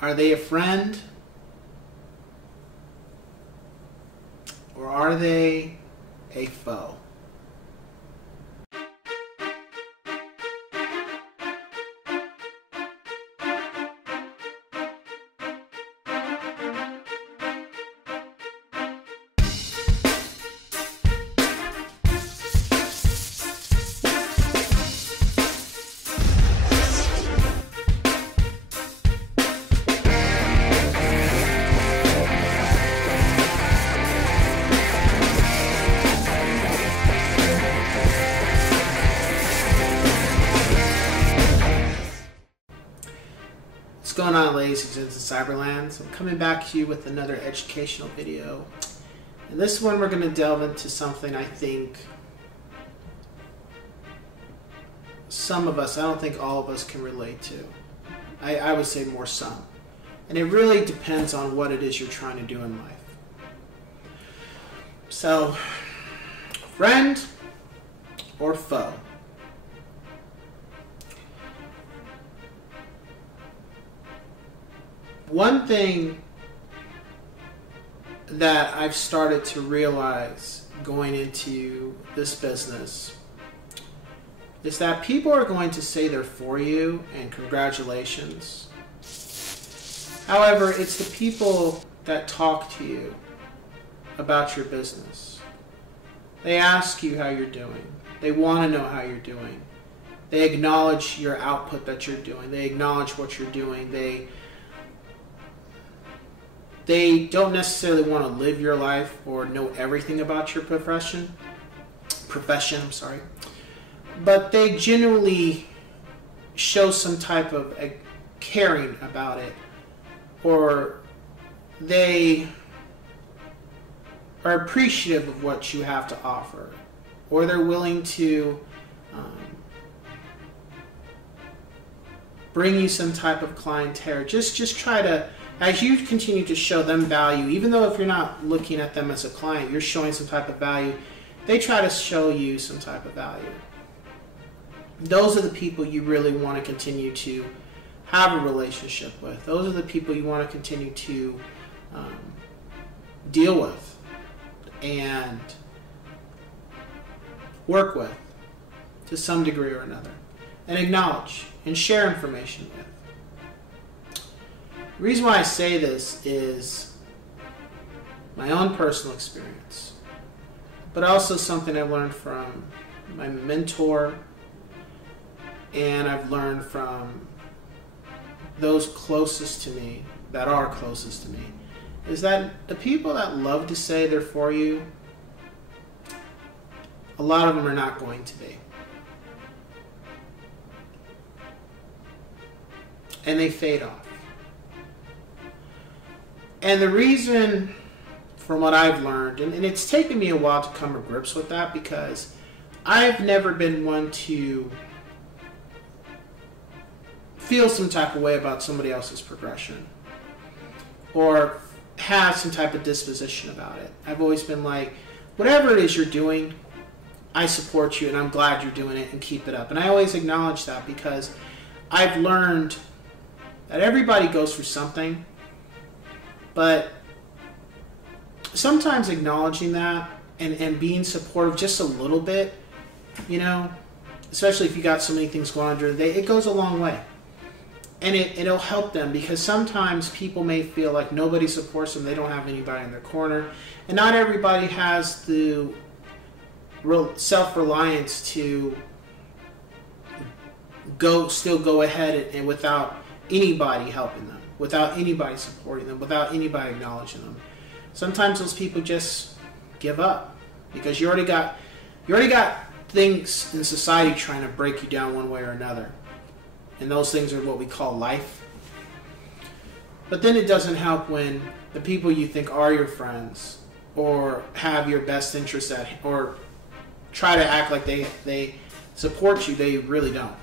Are they a friend? Or are they a foe? What's going on, ladies and gents of Cyberlands? I'm coming back to you with another educational video. In this one, we're going to delve into something I think some of us, I don't think all of us can relate to. I would say more some. And it really depends on what it is you're trying to do in life. So, friend or foe? One thing that I've started to realize going into this business is that people are going to say they're for you and congratulations. However, it's the people that talk to you about your business. They ask you how you're doing. They want to know how you're doing. They acknowledge your output that you're doing. They acknowledge what you're doing. They don't necessarily want to live your life or know everything about your profession, but they genuinely show some type of caring about it, or they are appreciative of what you have to offer, or they're willing to bring you some type of clientele. Just try to, as you continue to show them value, even though if you're not looking at them as a client, you're showing some type of value, they try to show you some type of value. Those are the people you really want to continue to have a relationship with. Those are the people you want to continue to deal with and work with to some degree or another, and acknowledge and share information with. The reason why I say this is my own personal experience, but also something I've learned from my mentor, and I've learned from those closest to me, that are closest to me, is that the people that love to say they're for you, a lot of them are not going to be. And they fade off. And the reason, from what I've learned, and it's taken me a while to come to grips with that, because I've never been one to feel some type of way about somebody else's progression or have some type of disposition about it. I've always been like, whatever it is you're doing, I support you and I'm glad you're doing it, and keep it up. And I always acknowledge that, because I've learned that everybody goes through something, but sometimes acknowledging that and being supportive just a little bit, you know, especially if you got so many things going on during the day, it goes a long way. And it'll help them, because sometimes people may feel like nobody supports them, they don't have anybody in their corner, and not everybody has the self-reliance to still go ahead and without anybody helping them, without anybody supporting them, without anybody acknowledging them. Sometimes those people just give up, because you already got things in society trying to break you down one way or another. And those things are what we call life. But then it doesn't help when the people you think are your friends, or have your best interests at, or try to act like they support you, they really don't.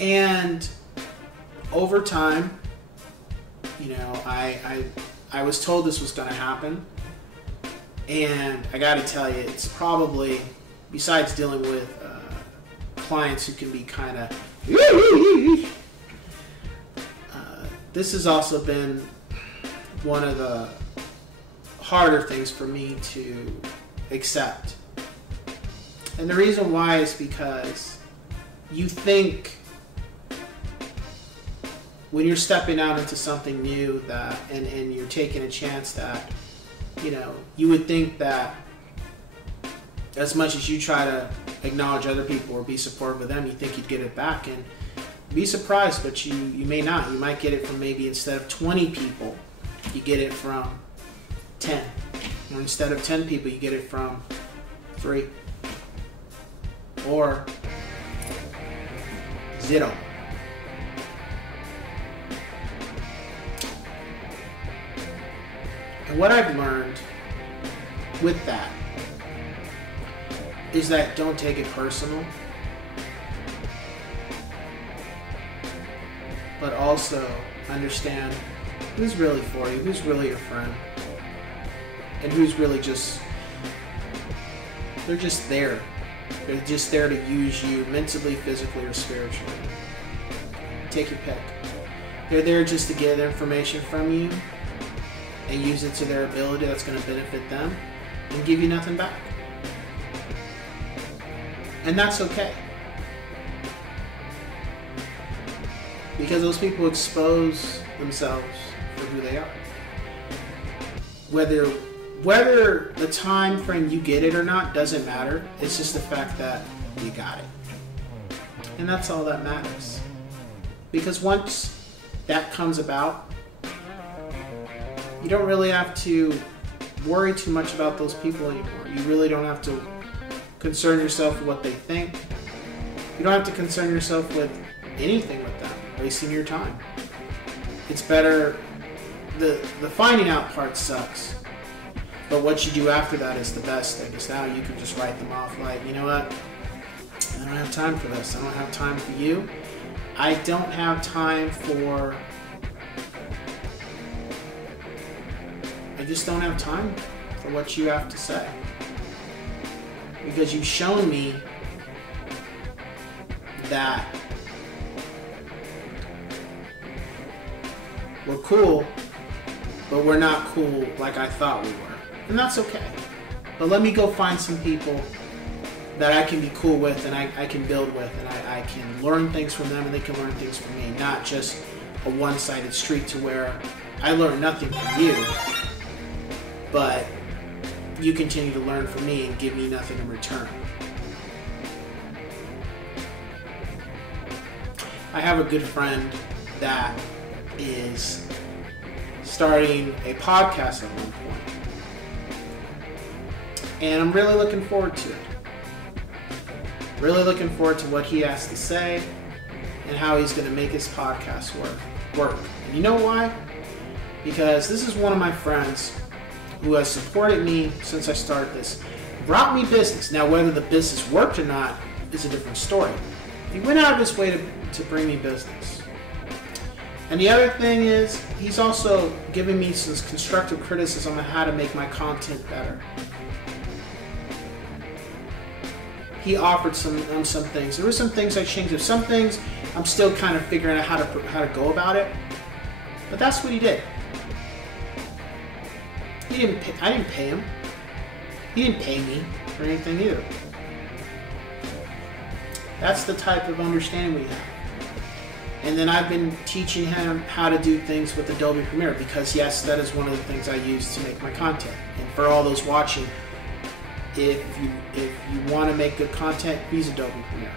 And over time, you know, I was told this was going to happen, and I got to tell you, it's probably, besides dealing with clients who can be kind of this has also been one of the harder things for me to accept. And the reason why is because you think when you're stepping out into something new that and you're taking a chance that, you know, you would think that as much as you try to acknowledge other people or be supportive of them, you think you'd get it back. And be surprised, but you may not. You might get it from maybe instead of 20 people, you get it from 10. Or instead of 10 people, you get it from 3. Or 0. And what I've learned with that is that don't take it personal, but also understand who's really for you, who's really your friend, and who's really just, they're just there. They're just there to use you mentally, physically, or spiritually. Take your pick. They're there just to get information from you and use it to their ability that's going to benefit them and give you nothing back. And that's okay. Because those people expose themselves for who they are. Whether the time frame you get it or not doesn't matter. It's just the fact that you got it. And that's all that matters. Because once that comes about, you don't really have to worry too much about those people anymore. You really don't have to concern yourself with what they think. You don't have to concern yourself with anything with them, wasting your time. It's better, the finding out part sucks, but what you do after that is the best thing, because now you can just write them off like, you know what, I don't have time for this, I don't have time for you, I don't have time for, I just don't have time for what you have to say. Because you've shown me that we're cool, but we're not cool like I thought we were. And that's okay. But let me go find some people that I can be cool with and I can build with, and I can learn things from them and they can learn things from me. Not just a one-sided street to where I learn nothing from you, but you continue to learn from me and give me nothing in return. I have a good friend that is starting a podcast at one point, and I'm really looking forward to it. Really looking forward to what he has to say and how he's going to make his podcast work. And you know why? Because this is one of my friends who has supported me since I started this, brought me business. Now, whether the business worked or not is a different story. He went out of his way to bring me business. And the other thing is, he's also giving me some constructive criticism on how to make my content better. He offered some things. There were some things I changed. There's some things I'm still kind of figuring out how to go about it. But that's what he did. I didn't pay him. He didn't pay me for anything either. That's the type of understanding we have. And then I've been teaching him how to do things with Adobe Premiere, because yes, that is one of the things I use to make my content. And for all those watching, if you want to make good content, use Adobe Premiere.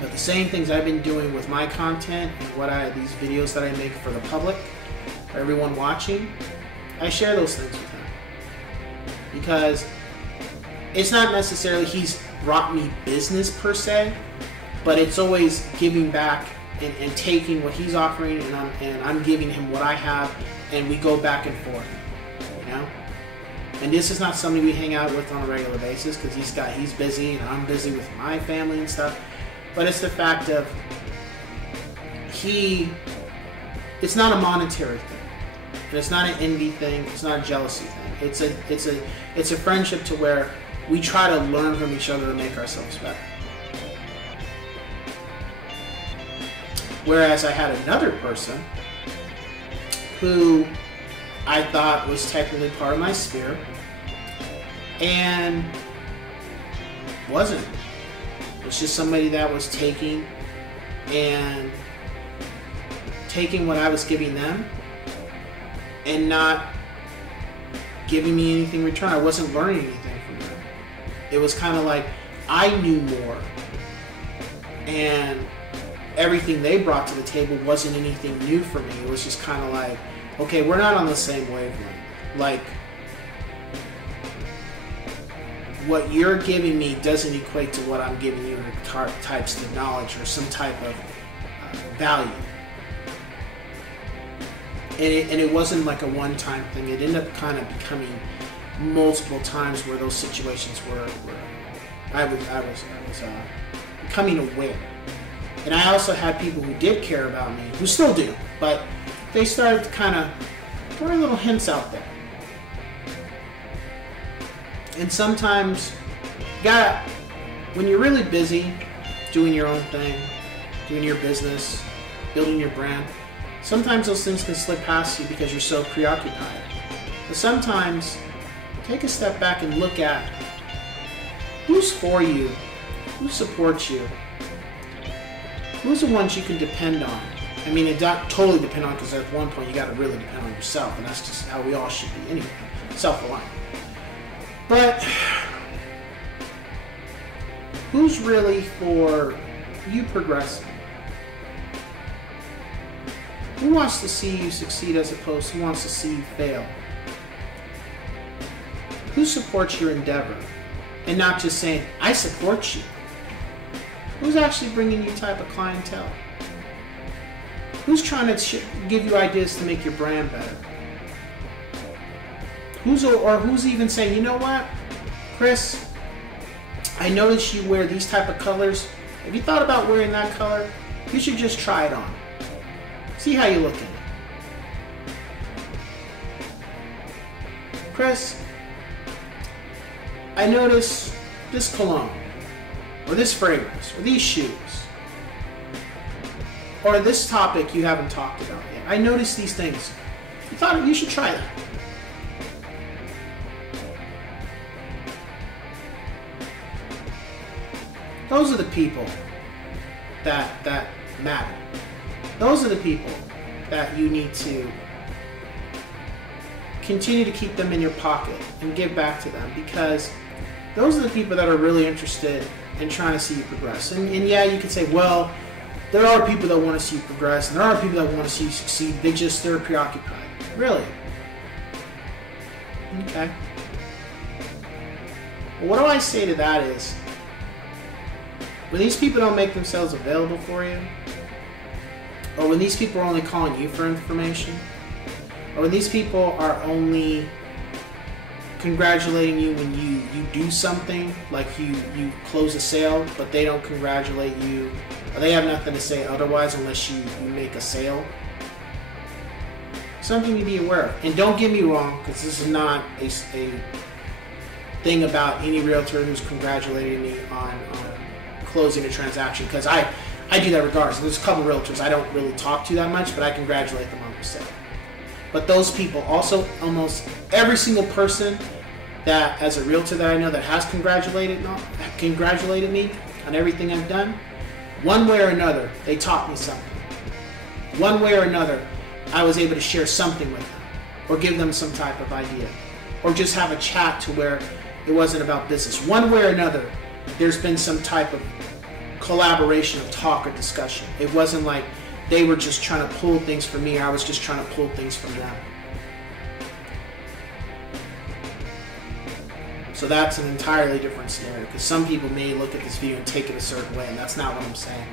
But the same things I've been doing with my content and these videos that I make for the public, for everyone watching, I share those things with him. Because it's not necessarily he's brought me business per se, but it's always giving back and taking what he's offering, and I'm giving him what I have, and we go back and forth, you know? And this is not somebody we hang out with on a regular basis, because he's busy and I'm busy with my family and stuff. But it's the fact of it's not a monetary thing, and it's not an envy thing, it's not a jealousy thing. It's a friendship to where we try to learn from each other to make ourselves better. Whereas I had another person who I thought was technically part of my sphere and wasn't. It was just somebody that was taking what I was giving them and not giving me anything in return. I wasn't learning anything from them. It was kind of like I knew more, and everything they brought to the table wasn't anything new for me. It was just kind of like, okay, we're not on the same wavelength. Like, what you're giving me doesn't equate to what I'm giving you in types of knowledge or some type of value. And it wasn't like a one-time thing. It ended up kind of becoming multiple times where those situations were I was becoming aware. And I also had people who did care about me, who still do, but they started to kind of throw little hints out there. And sometimes, when you're really busy doing your own thing, doing your business, building your brand, sometimes those things can slip past you because you're so preoccupied. But sometimes, take a step back and look at who's for you, who supports you, who's the ones you can depend on. I mean, it don't totally depend on, because at one point you got to really depend on yourself, and that's just how we all should be anyway, self-reliant. But who's really for you progressing? Who wants to see you succeed as opposed to who wants to see you fail? Who supports your endeavor and not just saying, I support you? Who's actually bringing you type of clientele? Who's trying to give you ideas to make your brand better? Who's even saying, you know what, Chris, I noticed you wear these type of colors. Have you thought about wearing that color? You should just try it on. See how you look in it. Chris, I noticed this cologne, or this fragrance, or these shoes, or this topic you haven't talked about yet. I noticed these things. You thought you should try that. Those are the people that matter. Those are the people that you need to continue to keep them in your pocket and give back to them, because those are the people that are really interested in trying to see you progress. And yeah, you could say, well, there are people that want to see you progress, and there are people that want to see you succeed. They're preoccupied. Really? Okay. Well, what do I say to that is, when these people don't make themselves available for you, or when these people are only calling you for information, or when these people are only congratulating you when you do something, like you close a sale, but they don't congratulate you, or they have nothing to say otherwise unless you make a sale, something to be aware of. And don't get me wrong, because this is not a thing about any realtor who's congratulating me on closing a transaction, because I do that regardless. There's a couple of realtors I don't really talk to that much, but I congratulate them on their sale. But those people, also almost every single person that, as a realtor that I know that has congratulated me on everything I've done, one way or another, they taught me something. One way or another, I was able to share something with them, or give them some type of idea, or just have a chat to where it wasn't about business. One way or another, there's been some type of collaboration of talk or discussion. It wasn't like they were just trying to pull things from me, I was just trying to pull things from them. So that's an entirely different scenario, because some people may look at this video and take it a certain way, and that's not what I'm saying.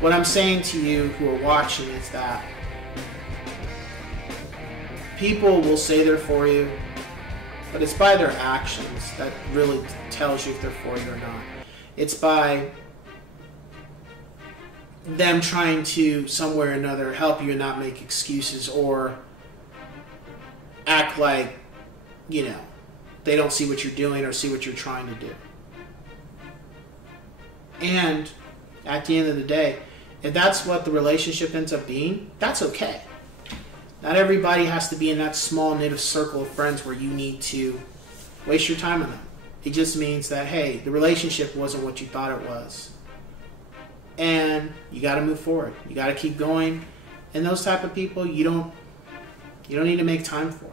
What I'm saying to you who are watching is that people will say they're for you, but it's by their actions that really tells you if they're for you or not. It's by them trying to, somewhere or another, help you and not make excuses, or act like, they don't see what you're doing or see what you're trying to do. And at the end of the day, If that's what the relationship ends up being, that's okay. Not everybody has to be in that small knit of circle of friends where you need to waste your time on them. It just means that, hey, the relationship wasn't what you thought it was. And you got to move forward. You got to keep going. And those type of people, you don't need to make time for.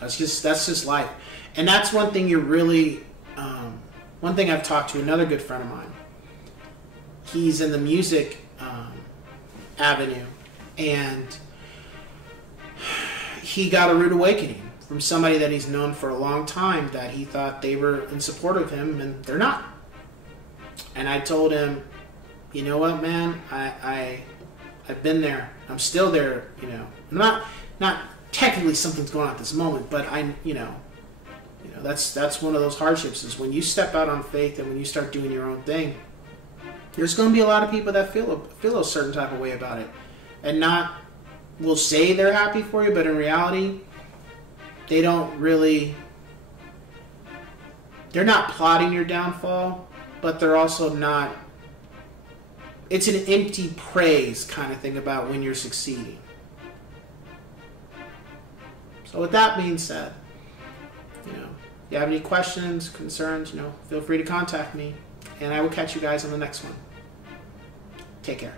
That's just life. And that's one thing you're really, one thing I've talked to another good friend of mine. He's in the music avenue, and he got a rude awakening from somebody that he's known for a long time, that he thought they were in support of him, and they're not. And I told him, you know what, man, I've been there. I'm still there, you know. I'm not technically something's going on at this moment, but that's one of those hardships, is when you step out on faith and when you start doing your own thing, there's going to be a lot of people that feel a certain type of way about it, and will say they're happy for you, but in reality, they're not plotting your downfall, but they're also not. It's an empty praise kind of thing about when you're succeeding. So with that being said, if you have any questions, concerns, feel free to contact me, and I will catch you guys on the next one. Take care.